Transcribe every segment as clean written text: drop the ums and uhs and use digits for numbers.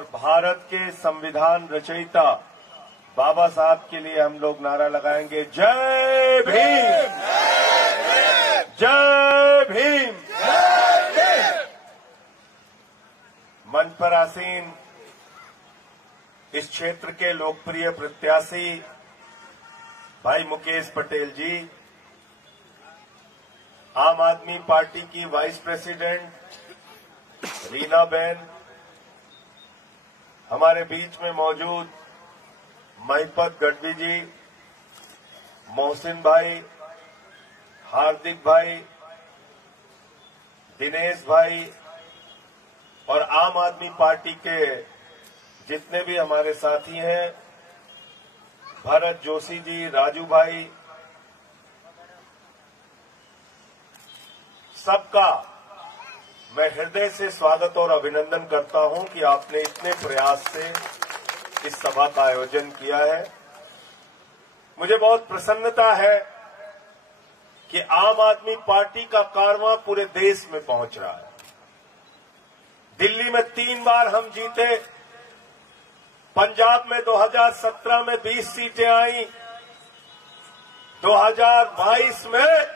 और भारत के संविधान रचयिता बाबा साहब के लिए हम लोग नारा लगाएंगे, जय भीम, जय भीम। मंच पर आसीन इस क्षेत्र के लोकप्रिय प्रत्याशी भाई मुकेश पटेल जी, आम आदमी पार्टी की वाइस प्रेसिडेंट रीना बहन, हमारे बीच में मौजूद महिपत गढ़वी जी, मोहसिन भाई, हार्दिक भाई, दिनेश भाई और आम आदमी पार्टी के जितने भी हमारे साथी हैं, भरत जोशी जी, राजू भाई, सबका मैं हृदय से स्वागत और अभिनंदन करता हूं कि आपने इतने प्रयास से इस सभा का आयोजन किया है। मुझे बहुत प्रसन्नता है कि आम आदमी पार्टी का कारवां पूरे देश में पहुंच रहा है। दिल्ली में 3 बार हम जीते, पंजाब में 2017 में 20 सीटें आई, 2022 में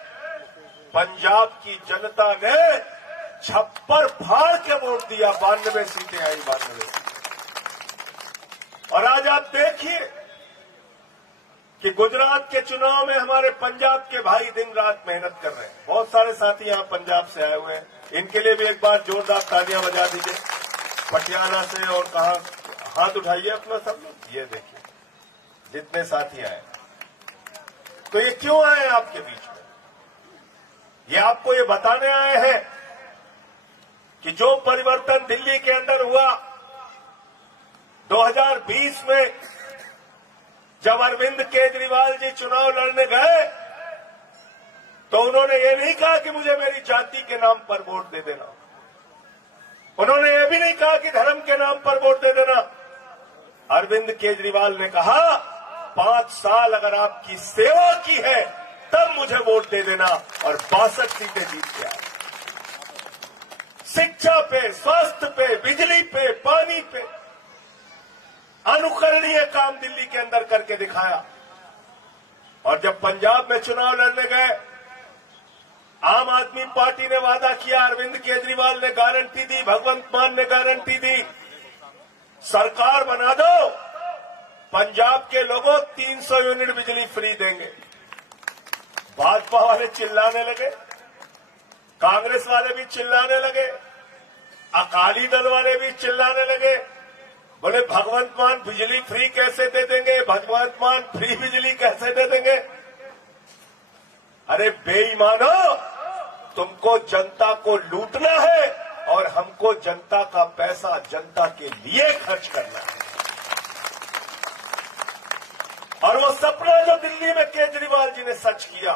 पंजाब की जनता ने छप्पर फाड़ के वोट दिया, 92 सीटें आई, 92। और आज आप देखिए कि गुजरात के चुनाव में हमारे पंजाब के भाई दिन रात मेहनत कर रहे हैं। बहुत सारे साथी यहां पंजाब से आए हुए हैं, इनके लिए भी एक बार जोरदार तालियां बजा दीजिए। पटियाला से और कहां, हाथ उठाइए अपना सब लोग, ये देखिए जितने साथी आए। तो ये क्यों आए आपके बीच में? ये आपको ये बताने आए हैं कि जो परिवर्तन दिल्ली के अंदर हुआ 2020 में, जब अरविंद केजरीवाल जी चुनाव लड़ने गए तो उन्होंने ये नहीं कहा कि मुझे मेरी जाति के नाम पर वोट दे देना, उन्होंने ये भी नहीं कहा कि धर्म के नाम पर वोट दे देना। अरविंद केजरीवाल ने कहा 5 साल अगर आपकी सेवा की है तब मुझे वोट दे देना, और 62 सीटें जीत के आए। शिक्षा पे, स्वास्थ्य पे, बिजली पे, पानी पे अनुकरणीय काम दिल्ली के अंदर करके दिखाया। और जब पंजाब में चुनाव लड़ने गए, आम आदमी पार्टी ने वादा किया, अरविंद केजरीवाल ने गारंटी दी, भगवंत मान ने गारंटी दी, सरकार बना दो, पंजाब के लोगों 300 यूनिट बिजली फ्री देंगे। भाजपा वाले चिल्लाने लगे, कांग्रेस वाले भी चिल्लाने लगे, अकाली दल वाले भी चिल्लाने लगे, बोले भगवंत मान बिजली फ्री कैसे दे देंगे, भगवंत मान फ्री बिजली कैसे दे देंगे। अरे बेईमानो, तुमको जनता को लूटना है और हमको जनता का पैसा जनता के लिए खर्च करना है। और वो सपना जो दिल्ली में केजरीवाल जी ने सच किया,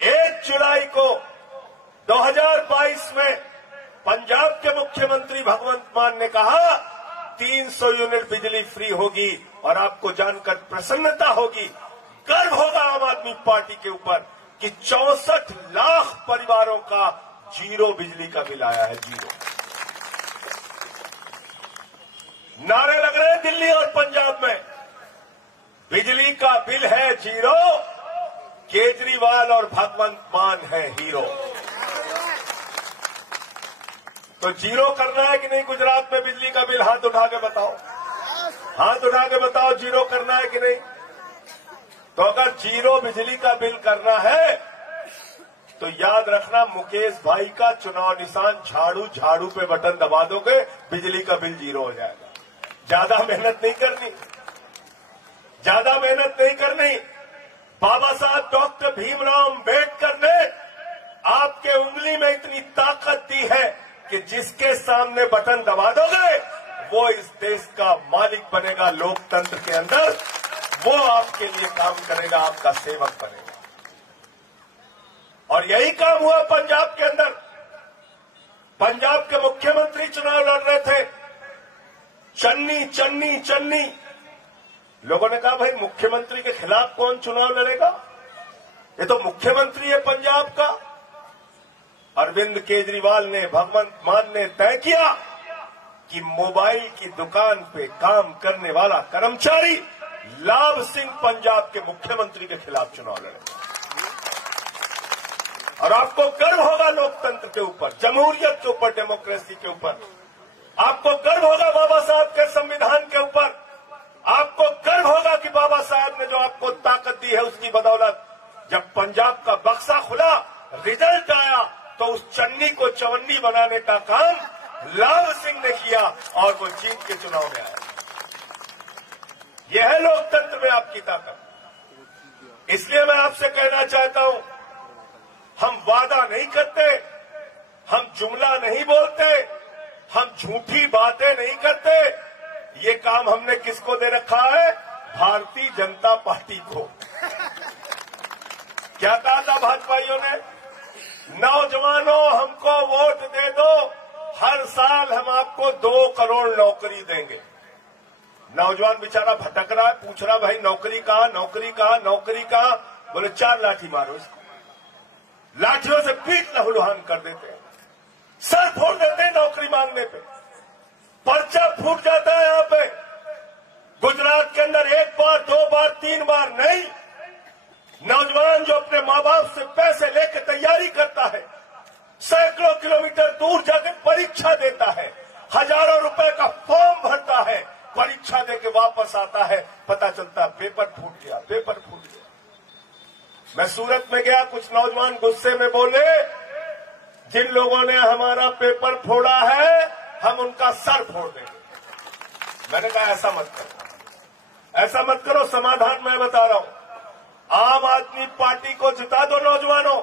1 जुलाई को 2022 में पंजाब के मुख्यमंत्री भगवंत मान ने कहा 300 यूनिट बिजली फ्री होगी, और आपको जानकर प्रसन्नता होगी, गर्व होगा आम आदमी पार्टी के ऊपर कि 64 लाख परिवारों का जीरो बिजली का बिल आया है, जीरो। नारे लग रहे हैं दिल्ली और पंजाब में, बिजली का बिल है जीरो, केजरीवाल और भगवंत मान है हीरो। तो जीरो करना है कि नहीं गुजरात में बिजली का बिल? हाथ उठा के बताओ, हाथ उठा के बताओ, जीरो करना है कि नहीं? तो अगर जीरो बिजली का बिल करना है तो याद रखना, मुकेश भाई का चुनाव निशान झाड़ू, झाड़ू पे बटन दबा दोगे, बिजली का बिल जीरो हो जाएगा। ज्यादा मेहनत नहीं करनी, ज्यादा मेहनत नहीं करनी। बाबा साहब डॉक्टर भीमराव अम्बेडकर ने आपके उंगली में इतनी ताकत दी है कि जिसके सामने बटन दबा दोगे वो इस देश का मालिक बनेगा, लोकतंत्र के अंदर वो आपके लिए काम करेगा, आपका सेवक बनेगा। और यही काम हुआ पंजाब के अंदर। पंजाब के मुख्यमंत्री चुनाव लड़ रहे थे, चन्नी चन्नी चन्नी। लोगों ने कहा भाई मुख्यमंत्री के खिलाफ कौन चुनाव लड़ेगा, ये तो मुख्यमंत्री है पंजाब का। अरविंद केजरीवाल ने, भगवंत मान ने तय किया कि मोबाइल की दुकान पे काम करने वाला कर्मचारी लाभ सिंह पंजाब के मुख्यमंत्री के खिलाफ चुनाव लड़ेगा। और आपको गर्व होगा लोकतंत्र के ऊपर, जमहूरियत के ऊपर, डेमोक्रेसी के ऊपर। आपको गर्व होगा बाबा साहब के संविधान के ऊपर। आपको गर्व होगा कि बाबा साहब ने जो आपको ताकत दी है उसकी बदौलत जब पंजाब का बक्सा खुला, रिजल्ट आया, तो उस चन्नी को चवन्नी बनाने का काम लाभ सिंह ने किया और वो जीत के चुनाव में आया। यह है लोकतंत्र में आपकी ताकत। इसलिए मैं आपसे कहना चाहता हूं, हम वादा नहीं करते, हम जुमला नहीं बोलते, हम झूठी बातें नहीं करते। ये काम हमने किसको दे रखा है? भारतीय जनता पार्टी को। क्या कहा था भाजपाइयों ने? नौजवानों हमको वोट दे दो, हर साल हम आपको 2 करोड़ नौकरी देंगे। नौजवान बेचारा भटक रहा है, पूछ रहा भाई नौकरी कहां, नौकरी कहां, नौकरी कहां? बोले 4 लाठी मारो इसको। लाठियों से पीठ लहूलुहान कर देते हैं, सर फोड़ देते हैं नौकरी मांगने पे, पर्चा फूट जाता है। यहां पे गुजरात के अंदर 1 बार 2 बार 3 बार नहीं, नौजवान जो अपने मां बाप से पैसे लेकर तैयारी करता है, सैकड़ों किलोमीटर दूर जाकर परीक्षा देता है, हजारों रुपए का फॉर्म भरता है, परीक्षा देके वापस आता है, पता चलता पेपर फूट गया, पेपर फूट गया। मैं सूरत में गया, कुछ नौजवान गुस्से में बोले, जिन लोगों ने हमारा पेपर फोड़ा है हम उनका सर फोड़ देंगे। मैंने कहा ऐसा मत करो, ऐसा मत करो, समाधान मैं बता रहा हूं। आम आदमी पार्टी को जिता दो नौजवानों,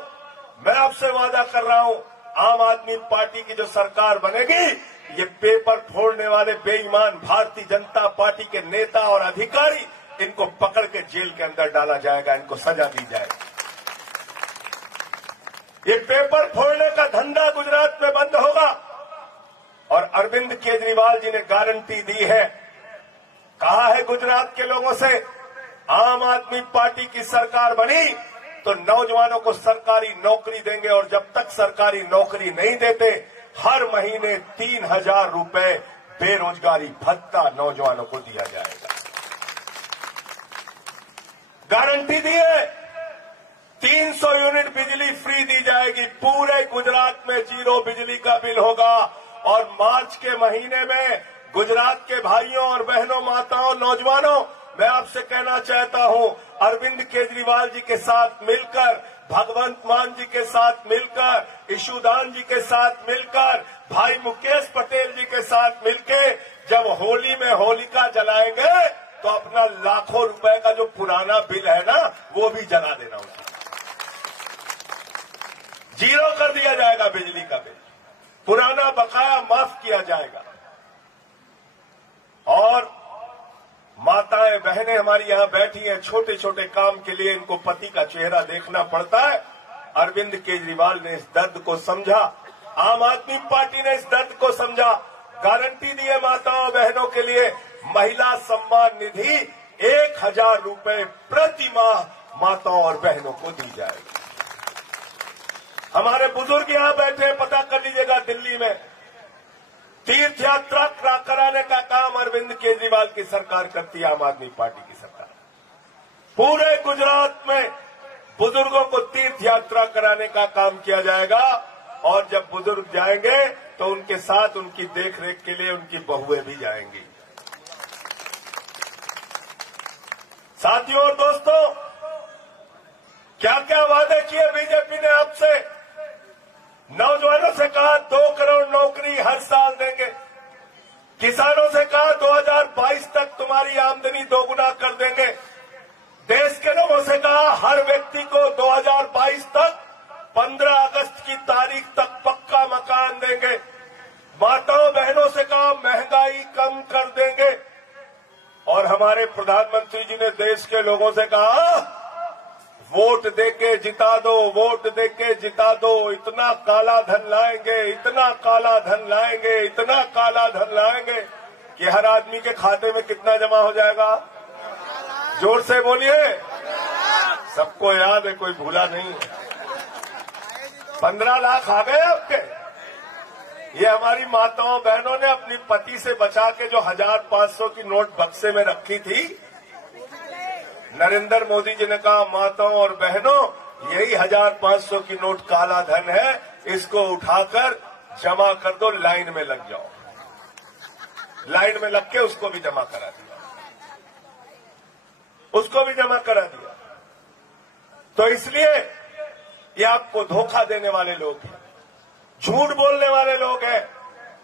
मैं आपसे वादा कर रहा हूं, आम आदमी पार्टी की जो सरकार बनेगी, ये पेपर फोड़ने वाले बेईमान भारतीय जनता पार्टी के नेता और अधिकारी, इनको पकड़ के जेल के अंदर डाला जाएगा, इनको सजा दी जाएगी। ये पेपर फोड़ने का धंधा गुजरात में बंद होगा। और अरविंद केजरीवाल जी ने गारंटी दी है, कहा है गुजरात के लोगों से, आम आदमी पार्टी की सरकार बनी तो नौजवानों को सरकारी नौकरी देंगे, और जब तक सरकारी नौकरी नहीं देते हर महीने 3000 रुपए बेरोजगारी भत्ता नौजवानों को दिया जाएगा। गारंटी दी है, 300 यूनिट बिजली फ्री दी जाएगी, पूरे गुजरात में 0 बिजली का बिल होगा। और मार्च के महीने में गुजरात के भाइयों और बहनों, माताओं, नौजवानों, मैं आपसे कहना चाहता हूं, अरविंद केजरीवाल जी के साथ मिलकर, भगवंत मान जी के साथ मिलकर, ईशुदान जी के साथ मिलकर, भाई मुकेश पटेल जी के साथ मिलकर जब होली में होलिका जलाएंगे तो अपना लाखों रुपए का जो पुराना बिल है ना, वो भी जला देना उसको। 0 कर दिया जाएगा बिजली का बिल, पुराना बकाया माफ किया जाएगा। और माताएं बहनें हमारी यहां बैठी हैं, छोटे छोटे काम के लिए इनको पति का चेहरा देखना पड़ता है। अरविंद केजरीवाल ने इस दर्द को समझा, आम आदमी पार्टी ने इस दर्द को समझा, गारंटी दी है माताओं बहनों के लिए, महिला सम्मान निधि 1000 रुपए प्रति माह माताओं और बहनों को दी जाएगी। हमारे बुजुर्ग यहां बैठे हैं, पता कर लीजिएगा, दिल्ली में तीर्थ यात्रा कराने का काम अरविंद केजरीवाल की सरकार करती है, आम आदमी पार्टी की सरकार। पूरे गुजरात में बुजुर्गों को तीर्थ यात्रा कराने का काम किया जाएगा। और जब बुजुर्ग जाएंगे तो उनके साथ उनकी देखरेख के लिए उनकी बहुएं भी जाएंगी। साथियों और दोस्तों, क्या क्या वादे किए बीजेपी ने आपसे? नौजवानों से कहा 2 करोड़ नौकरी हर साल देंगे, किसानों से कहा 2022 तक तुम्हारी आमदनी 2 गुना कर देंगे, देश के लोगों से कहा हर व्यक्ति को 2022 तक 15 अगस्त की तारीख तक पक्का मकान देंगे, माताओं बहनों से कहा महंगाई कम कर देंगे। और हमारे प्रधानमंत्री जी ने देश के लोगों से कहा वोट देके जिता दो, वोट देके जिता दो, इतना काला धन लाएंगे, इतना काला धन लाएंगे, इतना काला धन लाएंगे कि हर आदमी के खाते में कितना जमा हो जाएगा? जोर से बोलिए, सबको याद है, कोई भूला नहीं है। 15 लाख आ गए आपके, ये हमारी माताओं बहनों ने अपनी पति से बचा के जो 1500 की नोट बक्से में रखी थी, नरेंद्र मोदी जी ने कहा माताओं और बहनों यही 1500 की नोट काला धन है, इसको उठाकर जमा कर दो, लाइन में लग जाओ। लाइन में लग के उसको भी जमा करा दिया, उसको भी जमा करा दिया। तो इसलिए ये आपको धोखा देने वाले लोग हैं, झूठ बोलने वाले लोग हैं,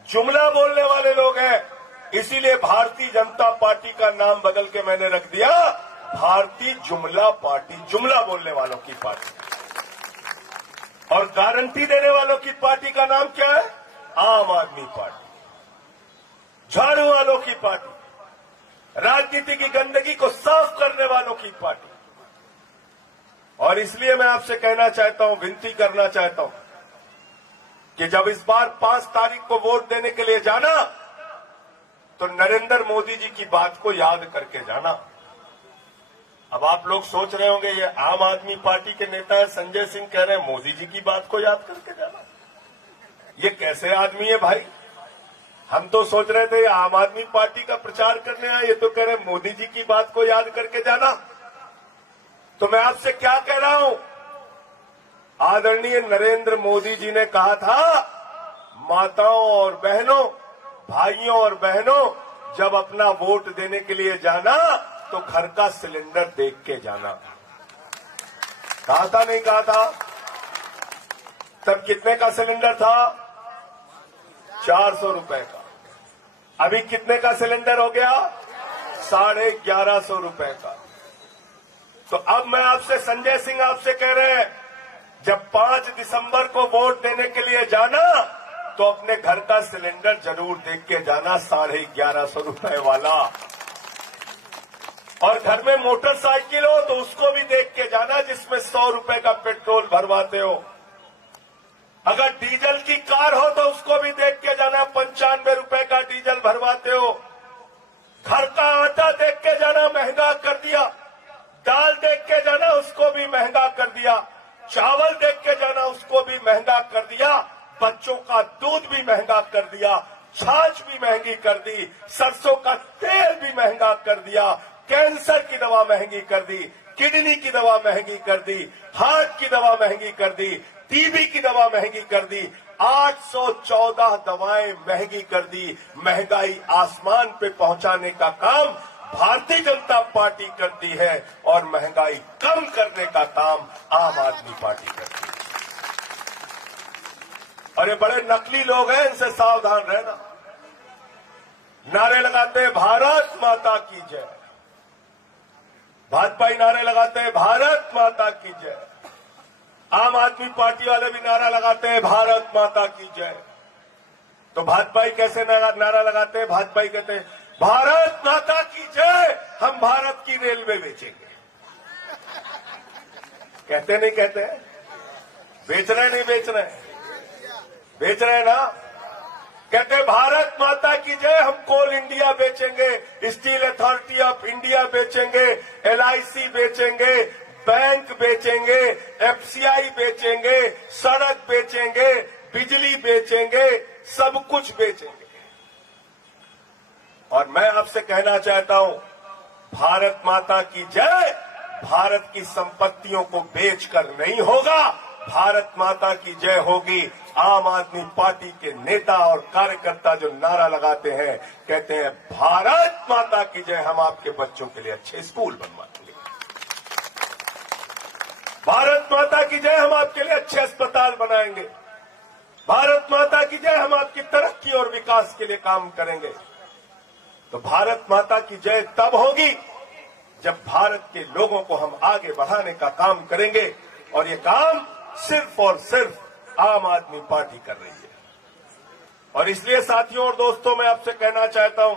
जुमला बोलने वाले लोग हैं। इसीलिए भारतीय जनता पार्टी का नाम बदल के मैंने रख दिया भारतीय जुमला पार्टी, जुमला बोलने वालों की पार्टी। और गारंटी देने वालों की पार्टी का नाम क्या है? आम आदमी पार्टी, झाड़ू वालों की पार्टी, राजनीति की गंदगी को साफ करने वालों की पार्टी। और इसलिए मैं आपसे कहना चाहता हूं, विनती करना चाहता हूं कि जब इस बार 5 तारीख को वोट देने के लिए जाना तो नरेंद्र मोदी जी की बात को याद करके जाना। अब आप लोग सोच रहे होंगे ये आम आदमी पार्टी के नेता है संजय सिंह, कह रहे हैं मोदी जी की बात को याद करके जाना। ये कैसे आदमी है भाई? हम तो सोच रहे थे आम आदमी पार्टी का प्रचार करने आए, ये तो कह रहे हैं मोदी जी की बात को याद करके जाना। तो मैं आपसे क्या कह रहा हूं, आदरणीय नरेंद्र मोदी जी ने कहा था माताओं और बहनों, भाइयों और बहनों, जब अपना वोट देने के लिए जाना तो घर का सिलेंडर देख के जाना। कहा था नहीं कहा था? तब कितने का सिलेंडर था? 400 रुपए का। अभी कितने का सिलेंडर हो गया? 1150 रुपए का। तो अब मैं आपसे, संजय सिंह आपसे कह रहे हैं, जब 5 दिसंबर को वोट देने के लिए जाना तो अपने घर का सिलेंडर जरूर देख के जाना, 1150 रुपए वाला। और घर में मोटरसाइकिल हो तो उसको भी देख के जाना जिसमें 100 रुपए का पेट्रोल भरवाते हो। अगर डीजल की कार हो तो उसको भी देख के जाना, 95 रुपए का डीजल भरवाते हो। घर का आटा देख के जाना, महंगा कर दिया। दाल देख के जाना, उसको भी महंगा कर दिया। चावल देख के जाना, उसको भी महंगा कर दिया। बच्चों का दूध भी महंगा कर दिया, छाछ भी महंगी कर दी, सरसों का तेल भी महंगा कर दिया, कैंसर की दवा महंगी कर दी, किडनी की दवा महंगी कर दी, हार्ट की दवा महंगी कर दी, टीबी की दवा महंगी कर दी, 814 दवाएं महंगी कर दी। महंगाई आसमान पे पहुंचाने का काम भारतीय जनता पार्टी करती है और महंगाई कम करने का काम आम आदमी पार्टी करती है। और ये बड़े नकली लोग हैं, इनसे सावधान रहना। नारे लगाते हैं भारत माता की जय, भाजपा नारे लगाते हैं भारत माता की जय, आम आदमी पार्टी वाले भी नारा लगाते हैं भारत माता की जय। तो भाजपा कैसे नारा लगाते हैं? भाजपा कहते हैं भारत माता की जय, हम भारत की रेलवे बेचेंगे। कहते नहीं कहते? बेच रहे नहीं बेच रहे? बेच रहे ना? कहते भारत माता की जय, हम कोल इंडिया बेचेंगे, स्टील अथॉरिटी ऑफ इंडिया बेचेंगे, LIC बेचेंगे, बैंक बेचेंगे, FCI बेचेंगे, सड़क बेचेंगे, बिजली बेचेंगे, सब कुछ बेचेंगे। और मैं आपसे कहना चाहता हूं, भारत माता की जय भारत की संपत्तियों को बेचकर नहीं होगा, भारत माता की जय होगी आम आदमी पार्टी के नेता और कार्यकर्ता जो नारा लगाते हैं, कहते हैं भारत माता की जय, हम आपके बच्चों के लिए अच्छे स्कूल बनवाएंगे, भारत माता की जय, हम आपके लिए अच्छे अस्पताल बनाएंगे, भारत माता की जय, हम आपकी तरक्की और विकास के लिए काम करेंगे। तो भारत माता की जय तब होगी जब भारत के लोगों को हम आगे बढ़ाने का काम करेंगे, और ये काम सिर्फ और सिर्फ आम आदमी पार्टी कर रही है। और इसलिए साथियों और दोस्तों, मैं आपसे कहना चाहता हूं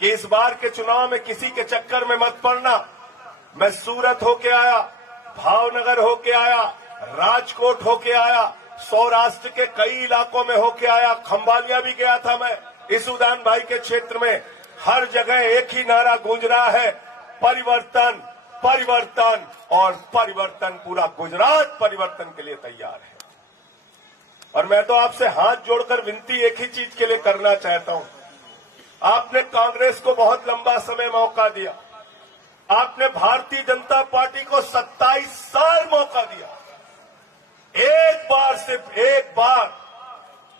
कि इस बार के चुनाव में किसी के चक्कर में मत पड़ना। मैं सूरत होके आया, भावनगर होके आया, राजकोट होके आया, सौराष्ट्र के कई इलाकों में होके आया, खंभालिया भी गया था मैं, इस उदान भाई के क्षेत्र में। हर जगह एक ही नारा गूंज रहा है, परिवर्तन, परिवर्तन और परिवर्तन। पूरा गुजरात परिवर्तन के लिए तैयार है। और मैं तो आपसे हाथ जोड़कर विनती एक ही चीज के लिए करना चाहता हूं। आपने कांग्रेस को बहुत लंबा समय मौका दिया, आपने भारतीय जनता पार्टी को 27 साल मौका दिया। एक बार, सिर्फ एक बार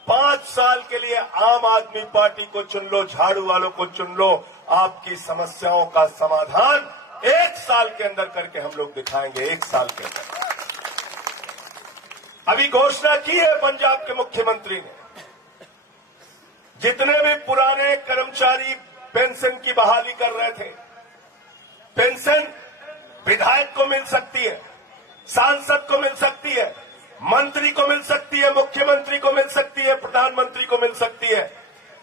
5 साल के लिए आम आदमी पार्टी को चुन लो, झाड़ू वालों को चुन लो। आपकी समस्याओं का समाधान 1 साल के अंदर करके हम लोग दिखाएंगे, 1 साल के अंदर। अभी घोषणा की है पंजाब के मुख्यमंत्री ने, जितने भी पुराने कर्मचारी पेंशन की बहाली कर रहे थे, पेंशन विधायक को मिल सकती है, सांसद को मिल सकती है, मंत्री को मिल सकती है, मुख्यमंत्री को मिल सकती है, प्रधानमंत्री को मिल सकती है।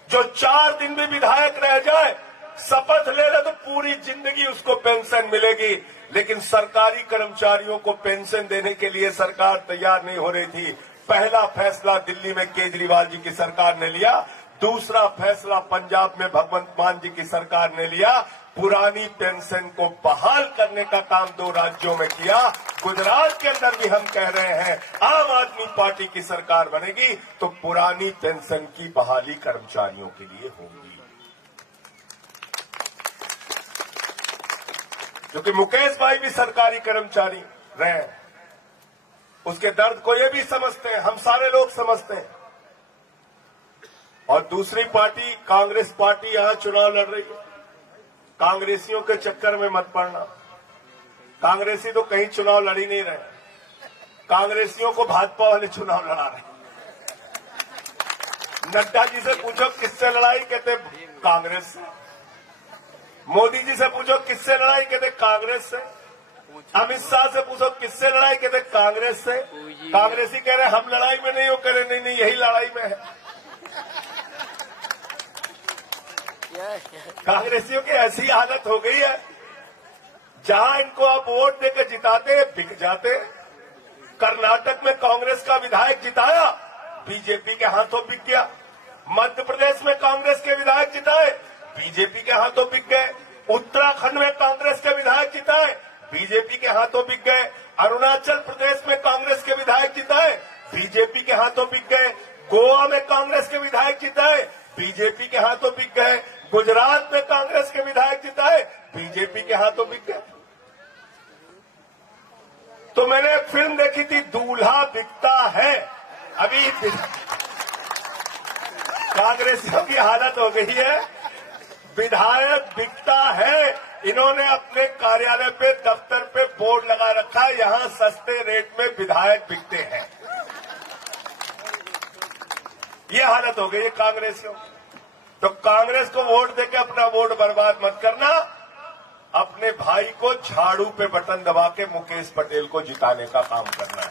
जो 4 दिन भी विधायक रह जाए, शपथ ले ले तो पूरी जिंदगी उसको पेंशन मिलेगी। लेकिन सरकारी कर्मचारियों को पेंशन देने के लिए सरकार तैयार नहीं हो रही थी। पहला फैसला दिल्ली में केजरीवाल जी की सरकार ने लिया, दूसरा फैसला पंजाब में भगवंत मान जी की सरकार ने लिया। पुरानी पेंशन को बहाल करने का काम 2 राज्यों में किया। गुजरात के अंदर भी हम कह रहे हैं, आम आदमी पार्टी की सरकार बनेगी तो पुरानी पेंशन की बहाली कर्मचारियों के लिए होगी। क्योंकि मुकेश भाई भी सरकारी कर्मचारी रहे, उसके दर्द को ये भी समझते हैं, हम सारे लोग समझते हैं। और दूसरी पार्टी कांग्रेस पार्टी यहां चुनाव लड़ रही है। कांग्रेसियों के चक्कर में मत पड़ना, कांग्रेसी तो कहीं चुनाव लड़ ही नहीं रहे, कांग्रेसियों को भाजपा वाले चुनाव लड़ा रहे। नड्डा जी से पूछो किससे लड़ाई, कहते कांग्रेस से। मोदी जी से पूछो किससे लड़ाई, कहते कांग्रेस से। अमित शाह से पूछो किससे लड़ाई, कहते कांग्रेस से। कांग्रेसी कह रहे हम लड़ाई में नहीं हो, कह रहे नहीं यही लड़ाई में है। कांग्रेसियों की ऐसी हालत हो गई है, जहां इनको आप वोट देकर जिताते बिक जाते। कर्नाटक में कांग्रेस का विधायक जिताया, बीजेपी के हाथों बिक गया। मध्य प्रदेश में कांग्रेस के विधायक जिताए, बीजेपी के हाथों बिक गए। उत्तराखंड में कांग्रेस के विधायक जिताए, बीजेपी के हाथों बिक गए। अरुणाचल प्रदेश में कांग्रेस के विधायक जिताए, बीजेपी के हाथों बिक गए। गोवा में कांग्रेस के विधायक जिताए, बीजेपी के हाथों बिक गए। गुजरात में कांग्रेस के विधायक जिताए, बीजेपी के हाथों बिक गए। तो मैंने एक फिल्म देखी थी, दूल्हा बिकता है। अभी कांग्रेसियों की हालत हो गई है, विधायक बिकता है। इन्होंने अपने कार्यालय पे, दफ्तर पे बोर्ड लगा रखा है, यहां सस्ते रेट में विधायक बिकते हैं। ये हालत हो गई है कांग्रेसियों। तो कांग्रेस को वोट देके अपना वोट बर्बाद मत करना, अपने भाई को झाड़ू पे बटन दबा के मुकेश पटेल को जिताने का काम करना है।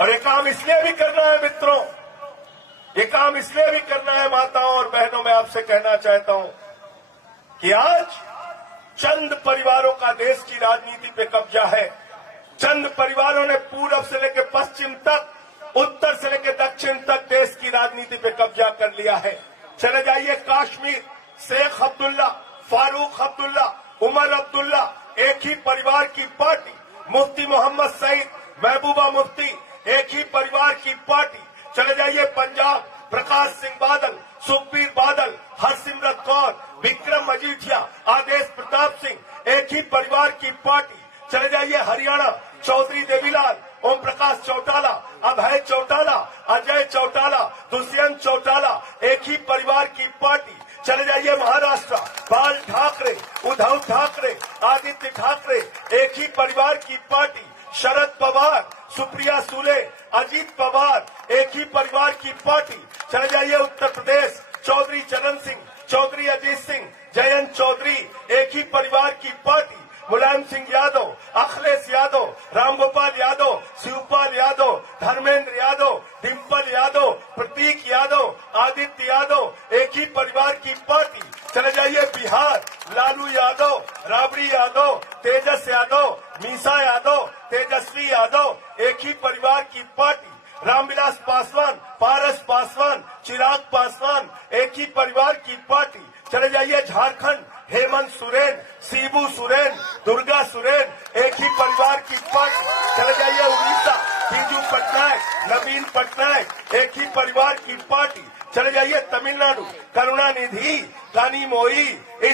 और ये काम इसलिए भी करना है मित्रों, ये काम इसलिए भी करना है माताओं और बहनों, मैं आपसे कहना चाहता हूं कि आज चंद परिवारों का देश की राजनीति पे कब्जा है। चंद परिवारों ने पूरब से लेकर पश्चिम तक, उत्तर से लेकर दक्षिण तक देश की राजनीति पे कब्जा कर लिया है। चले जाइए कश्मीर, शेख अब्दुल्ला, फारूक अब्दुल्ला, उमर अब्दुल्ला, एक ही परिवार की पार्टी। मुफ्ती मोहम्मद सईद, महबूबा मुफ्ती, एक ही परिवार की पार्टी। चले जाइए पंजाब, प्रकाश सिंह बादल, सुखबीर बादल, हरसिमरत कौर, विक्रम मजीठिया, आदेश प्रताप सिंह, एक ही परिवार की पार्टी। चले जाइए हरियाणा, चौधरी देवीलाल, ओम प्रकाश चौटाला, अभय चौटाला, अजय चौटाला, दुष्यंत चौटाला, एक ही परिवार की पार्टी। चले जाइए महाराष्ट्र, बाल ठाकरे, उद्धव ठाकरे, आदित्य ठाकरे, एक ही परिवार की पार्टी। शरद पवार, सुप्रिया सुले, अजीत पवार, एक ही परिवार की पार्टी। चले जाइए उत्तर प्रदेश, चौधरी चरण सिंह, चौधरी अजीत सिंह, जयंत चौधरी, एक ही परिवार की पार्टी। मुलायम सिंह यादव, अखिलेश यादव, रामगोपाल यादव, शिवपाल यादव, धर्मेंद्र यादव, डिम्पल यादव, प्रतीक यादव, आदित्य यादव, एक ही परिवार की पार्टी। चले जाइए बिहार, लालू यादव, राबड़ी यादव, तेजस यादव, मीसा यादव, तेजस्वी यादव, एक ही परिवार की पार्टी। रामविलास पासवान, पारस पासवान, चिराग पासवान, एक ही परिवार की पार्टी। चले जाइए झारखंड, हेमंत सोरेन, शिबू सोरेन, दुर्गा सोरेन, एक ही परिवार की पार्टी। चले जाइए उड़ीसा, बीजू पटनायक, नवीन पटनायक एक ही परिवार की पार्टी। चले जाइए तमिलनाडु, करुणानिधि, कानीमोई,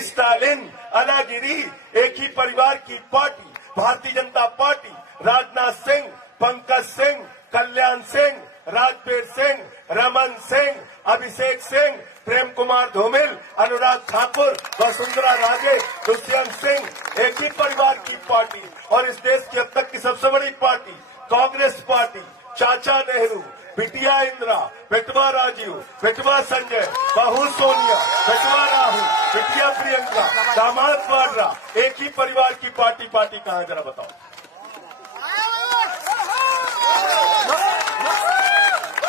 स्टालिन, अनागिरी एक ही परिवार की पार्टी। भारतीय जनता पार्टी, राजनाथ सिंह, पंकज सिंह, कल्याण सिंह, राजवीर सिंह, रमन सिंह, अभिषेक सिंह, प्रेम कुमार धूमिल, अनुराग ठाकुर, वसुंधरा राजे, दुष्यंत सिंह एक ही परिवार की पार्टी। और इस देश की अब तक की सबसे बड़ी पार्टी कांग्रेस पार्टी, चाचा नेहरू, बिटिया इंदिरा, बेटवा राजीव, बेटवा संजय, बहू सोनिया, बेटवा राहुल, बिटिया प्रियंका, दामाद वाड्रा एक ही परिवार की पार्टी कहाँ है जरा बताओ।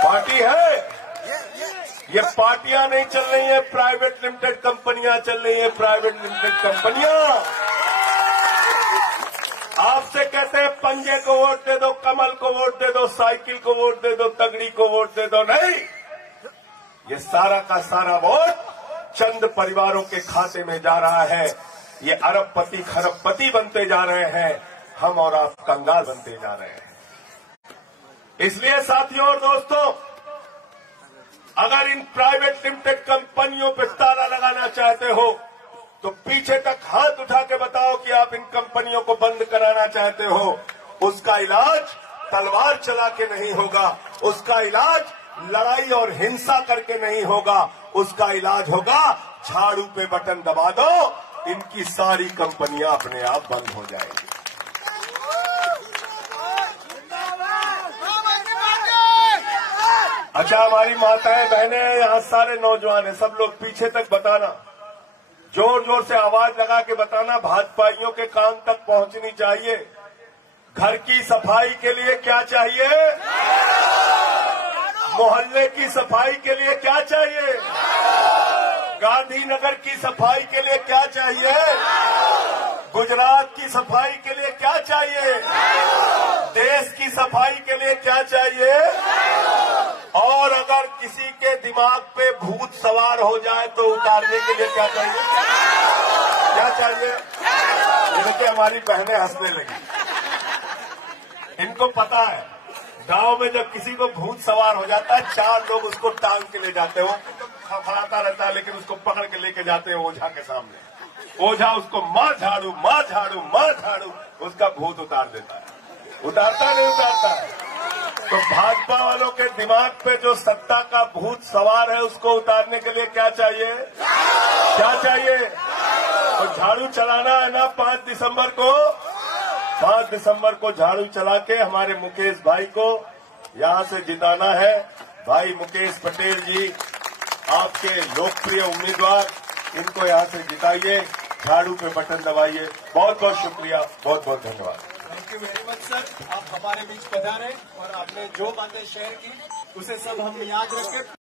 पार्टी है। ये पार्टियां नहीं चल रही है, प्राइवेट लिमिटेड कंपनियां चल रही है, प्राइवेट लिमिटेड कंपनियां। आपसे कहते हैं पंजे को वोट दे दो, कमल को वोट दे दो, साइकिल को वोट दे दो, तगड़ी को वोट दे दो, नहीं। ये सारा का सारा वोट चंद परिवारों के खाते में जा रहा है। ये अरबपति खरबपति बनते जा रहे हैं, हम और आप कंगाल बनते जा रहे हैं। इसलिए साथियों और दोस्तों, अगर इन प्राइवेट लिमिटेड कंपनियों पर ताला लगाना चाहते हो तो पीछे तक हाथ उठा के बताओ कि आप इन कंपनियों को बंद कराना चाहते हो। उसका इलाज तलवार चला के नहीं होगा, उसका इलाज लड़ाई और हिंसा करके नहीं होगा, उसका इलाज होगा झाड़ू पे बटन दबा दो, इनकी सारी कंपनियां अपने आप बंद हो जाएंगी। अच्छा, हमारी माताएं बहनें यहाँ सारे नौजवान हैं, सब लोग पीछे तक बताना, जोर जोर से आवाज लगा के बताना, भाजपाइयों के कान तक पहुंचनी चाहिए। घर की सफाई के लिए क्या चाहिए? मोहल्ले की सफाई के लिए क्या चाहिए? गांधीनगर की सफाई के लिए क्या चाहिए? गुजरात की सफाई के लिए क्या चाहिए? देश की सफाई के लिए क्या चाहिए? और अगर किसी के दिमाग पे भूत सवार हो जाए तो उतारने के लिए क्या चाहिए? क्या चाहिए? देखिए, हमारी बहनें हंसने लगी। इनको पता है, गांव में जब किसी को भूत सवार हो जाता है, 4 लोग उसको टांग के ले जाते हो, फड़फड़ाता रहता है, लेकिन उसको पकड़ के लेके जाते हैं ओझा के सामने। ओझा उसको मार झाड़ू, मार झाड़ू, मार झाड़ू, उसका भूत उतार देता है। उतारता नहीं उतारता है। तो भाजपा वालों के दिमाग पे जो सत्ता का भूत सवार है, उसको उतारने के लिए क्या चाहिए? क्या चाहिए? तो झाड़ू चलाना है ना 5 दिसंबर को। 5 दिसंबर को झाड़ू चला के हमारे मुकेश भाई को यहां से जिताना है। भाई मुकेश पटेल जी, आपके लोकप्रिय उम्मीदवार, इनको यहां से जिताइए, झाड़ू पे बटन दबाइए। बहुत बहुत शुक्रिया, बहुत बहुत धन्यवाद। Thank you very much sir, आप हमारे बीच पधारे और आपने जो बातें शेयर की उसे सब हम याद रखें।